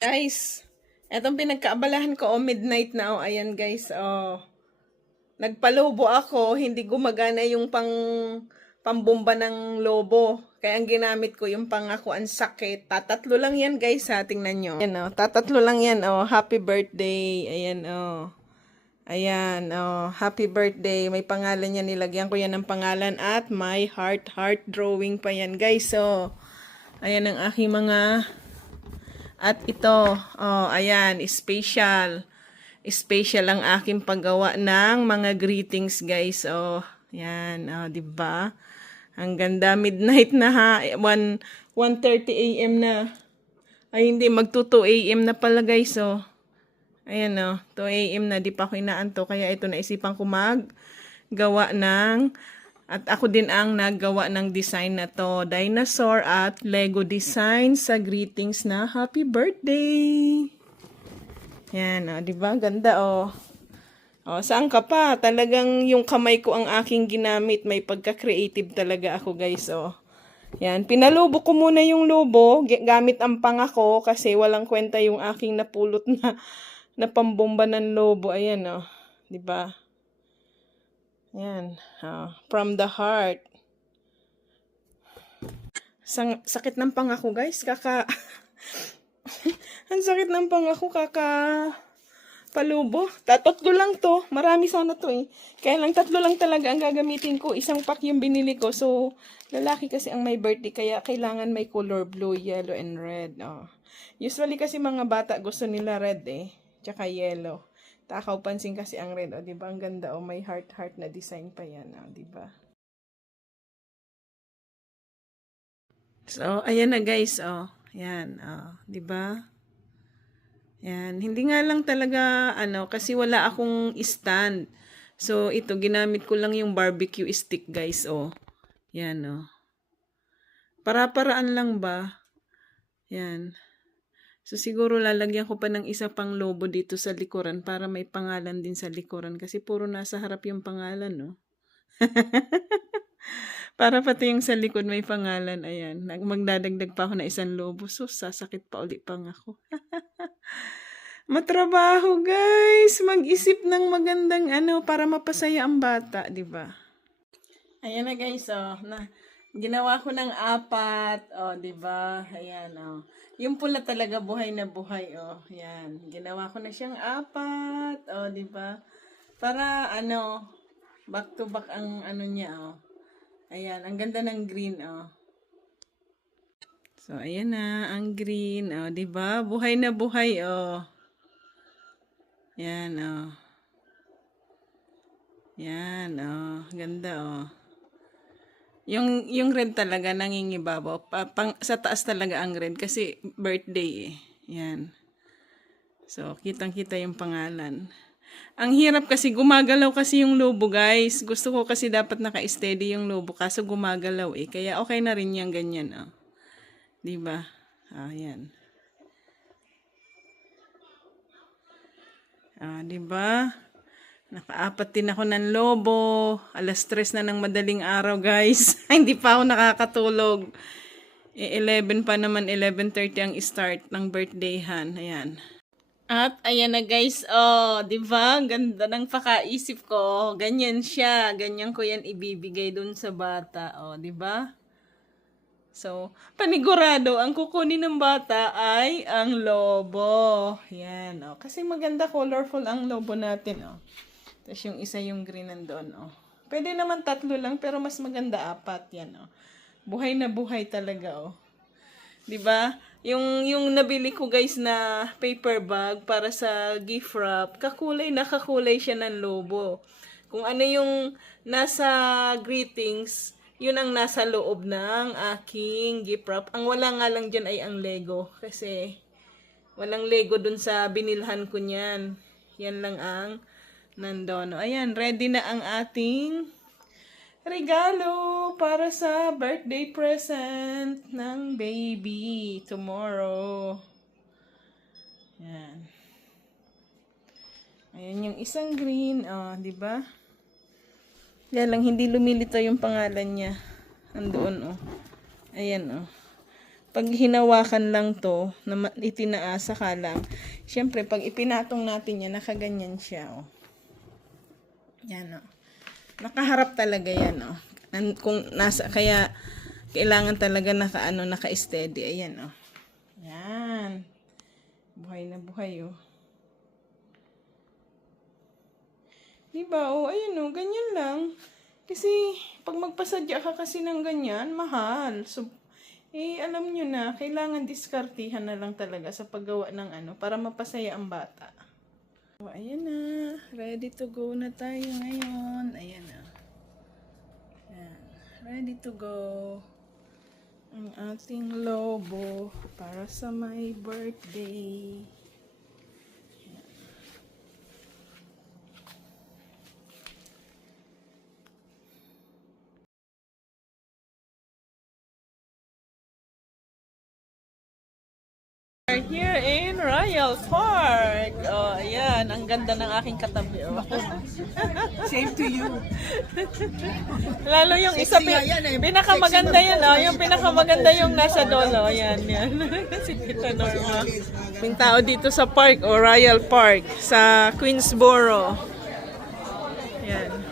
Guys, etong pinagkaabalahan ko, midnight na, ayan guys, nagpalobo ako, hindi gumagana yung pambomba ng lobo. Kaya ang ginamit ko yung pangako ang sakit. Tatatlo lang yan guys ha, tingnan nyo. Ayan tatatlo lang yan, happy birthday, ayan Ayan, happy birthday. May pangalan yan, nilagyan ko yan ng pangalan at my heart drawing pa yan guys. So, ayan ang aking mga... At ito, ayan, special. Special ang aking paggawa ng mga greetings, guys. Yan, 'di ba? Ang ganda, midnight na ha. 1:30 AM na. Ay hindi, magto 2 AM na pala, guys. Ayan 2 AM na, di pa ako inaanto. Kaya ito naisipan ko maggawa ng at ako din ang naggawa ng design na to. Dinosaur at Lego design sa greetings na happy birthday. Yan, di ba? Ganda, saan ka pa? Talagang yung kamay ko ang aking ginamit. May pagka-creative talaga ako, guys, Yan, pinalobo ko muna yung lobo. Gamit ang pangako kasi walang kwenta yung aking napulot na pambomba ng lobo. Ayan, di ba? Yan, from the heart. Sakit ng pangako, guys. Ang sakit ng pangako, palubo. Tatlo lang to. Marami sana to Kaya lang tatlo lang talaga ang gagamitin ko. Isang pack yung binili ko. So, lalaki kasi ang may birthday. Kaya kailangan may color blue, yellow, and red. Usually kasi mga bata gusto nila red Tsaka yellow. Takaw pansin kasi ang red, di ba? Ang ganda, may heart na design pa yan, di ba? So, ayan na guys, yan, di ba? Yan, hindi nga lang talaga, kasi wala akong stand. So, ito, ginamit ko lang yung barbecue stick, guys, Yan, Para-paraan lang ba? Yan. So, siguro lalagyan ko pa ng isa pang lobo dito sa likuran para may pangalan din sa likuran. Kasi puro nasa harap yung pangalan, Para pati yung sa likod may pangalan. Ayan. Magdadagdag pa ako na isang lobo. So, sasakit pa ulit pang ako. Matrabaho, guys. Mag-isip ng magandang para mapasaya ang bata, di ba? Ayan na, guys, ginawa ko ng 4, di ba? Ayan, Yung pula talaga buhay na buhay, Yan. Ginawa ko na siyang 4, di ba? Para back to back ang niya, Ayan, ang ganda ng green, So, ayan na ang green, di ba? Buhay na buhay, Yan, Yan, ganda, Yung red talaga nangingibabaw. Sa taas talaga ang red kasi birthday Yan. So, kitang-kita yung pangalan. Ang hirap kasi gumagalaw kasi yung lobo, guys. Gusto ko kasi dapat naka-steady yung lobo kaso gumagalaw Kaya okay na rin yung ganyan, 'Di ba? Yan. 'Di ba? Naka-4 din ako ng lobo. 3:00 na ng madaling araw, guys. Hindi pa ako nakakatulog. 11 pa naman, 11:30 ang start ng birthdayhan. Ayan. At ayan na, guys. 'Di ba? Ganda ng pakaisip ko. Ganyan siya. Ganyan ko 'yan ibibigay dun sa bata, 'di ba? So, panigurado, ang kukunin ng bata ay ang lobo. Yan, Kasi maganda, colorful ang lobo natin, Tapos yung isa yung green nandoon, Pwede naman 3 lang, pero mas maganda 4, yan, Buhay na buhay talaga, 'Di ba? Yung nabili ko, guys, na paper bag para sa gift wrap, nakakulay siya ng lobo. Kung ano yung nasa greetings, yun ang nasa loob ng aking gift wrap. Ang wala nga lang dyan ay ang Lego. Kasi walang Lego dun sa binilhan ko niyan. Yan lang ang nandun. Ayan, ready na ang ating regalo para sa birthday present ng baby tomorrow. Yan. Ayan yung isang green. Di ba? Yan lang, hindi lumilitaw yung pangalan niya. Andoon, Ayan, Pag hinawakan lang to, na itinaasa ka lang, syempre, pag ipinatong natin yan, nakaganyan siya, oh. Yan, oh. Nakaharap talaga yan, oh. Kung nasa, kaya, kailangan talaga naka-steady. Ayan, oh. Yan. Buhay na buhay, oh. Diba, oh, ayun, oh, ganyan lang. Kasi, pag magpasadya ka kasi ng ganyan, mahal. So, alam nyo na, kailangan diskartihan na lang talaga sa paggawa ng para mapasaya ang bata. So, ayan na. Ready to go na tayo ngayon. Ayan na. Ayan. Ready to go. Ang ating lobo para sa my birthday. We're here in Royal Park. Oh, ayan. Ang ganda ng aking katabi. Oh. Same to you. Lalo yung isa, pinakamaganda yan. Oh. Yung pinakamaganda yung nasa dolo. Yan, yan. Si Tita Norma. Yung tao dito sa park, o Royal Park, sa Queensboro. Yan.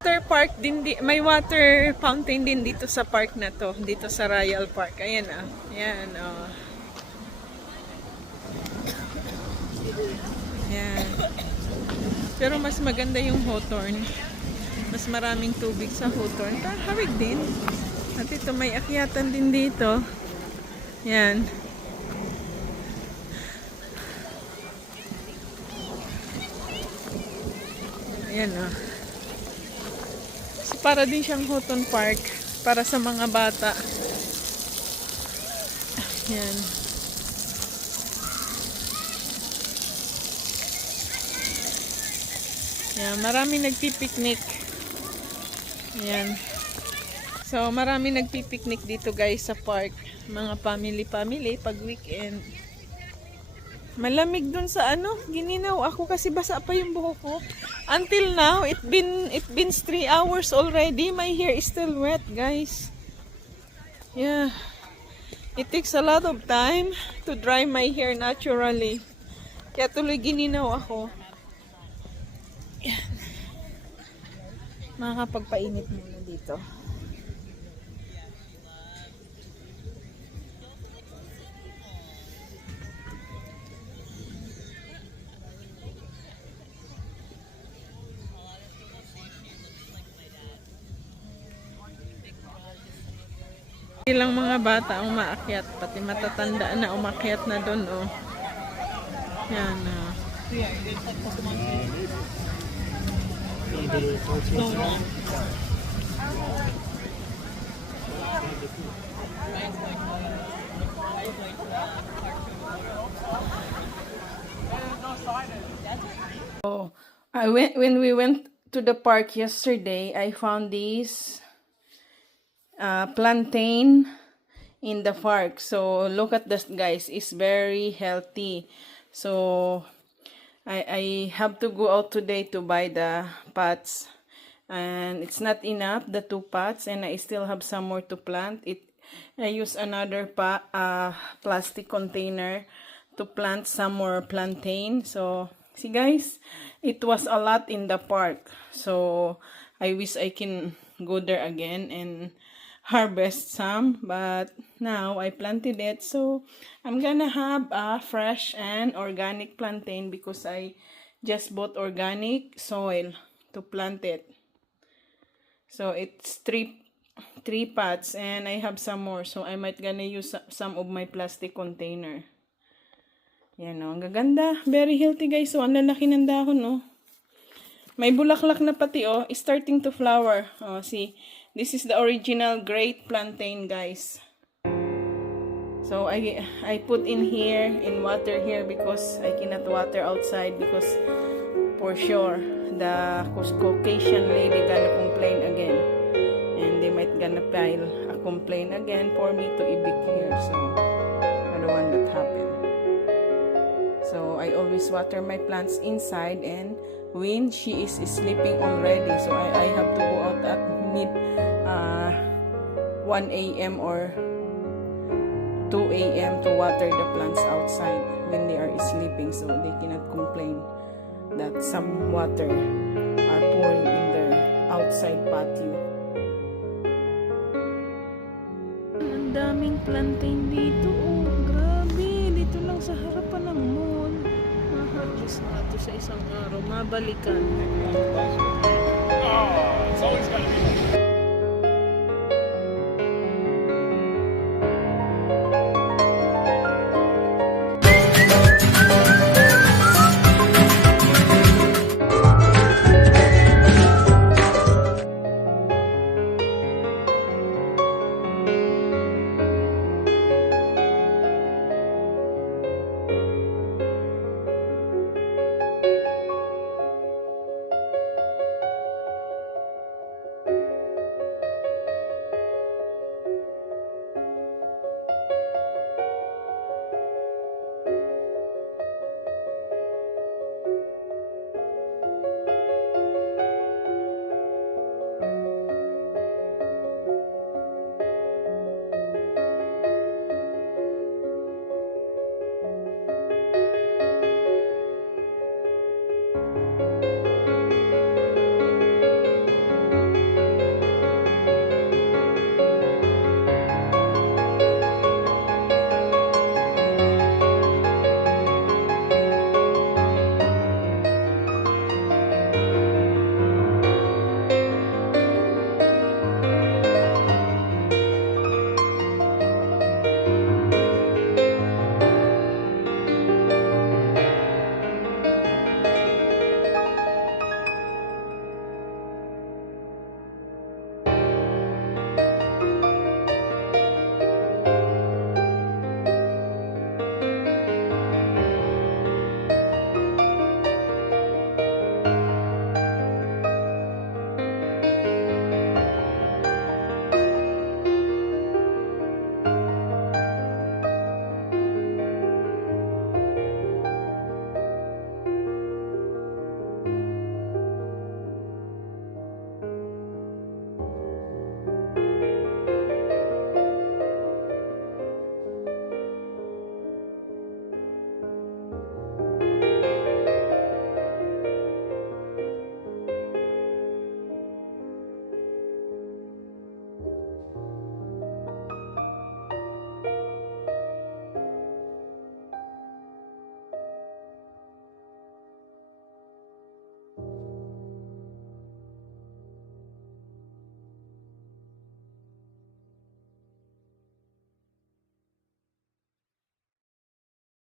Water park din, may water fountain din dito sa park na to, dito sa Royal Park. Ayan ah. Ayan oh. Yan. Pero mas maganda yung Hawthorne. Mas maraming tubig sa Hawthorne. Hawig din. At ito, may akyatan din dito. Yan. Ayan o. So, para din siyang Houghton Park. Para sa mga bata. Ayan. Ayan. Maraming nagpipiknik. Ayan. So, marami nagpipiknik dito guys sa park. Mga family pag weekend. Malamig dun sa gininaw ako kasi basa pa yung buhok ko. Until now, it been 3 hours already. My hair is still wet, guys. Yeah. It takes a lot of time to dry my hair naturally. Kaya tuloy gininaw ako. Yan. Makakapagpainit muna dito. Ilang mga bata ang umaakyat, pati matatanda na umakyat na doon, oh. Yan, oh. Oh, when we went to the park yesterday, I found these plantain in the park. So look at this, guys. It's very healthy. So I have to go out today to buy the pots, and it's not enough, the 2 pots, and I still have some more to plant. I use another plastic container to plant some more plantain. So see guys, it was a lot in the park. So I wish I can go there again and harvest some, but now I planted it, so I'm gonna have a fresh and organic plantain because I just bought organic soil to plant it. So it's three pots, and I have some more, so I might gonna use some of my plastic container. Yan o, ang gaganda, very healthy guys. So ang lalaki ng dahon, no? May bulaklak na pati, oh, it's starting to flower. Oh, see. This is the original great plantain, guys. So I put in here, in water here, because I cannot water outside, because for sure the Caucasian lady gonna complain again, and they might gonna file a complaint again for me to evict here. So I don't want that happen. So I always water my plants inside, and when she is sleeping already, so I have to go out at mid 1 a.m. or 2 a.m. to water the plants outside when they are sleeping, so they cannot complain that some water are pouring in their outside patio. Ang daming plantain dito, oh, grabe, dito lang sa harapan ng mall. Maharvest na ito sa isang araw, mabalikan. It's always gotta be.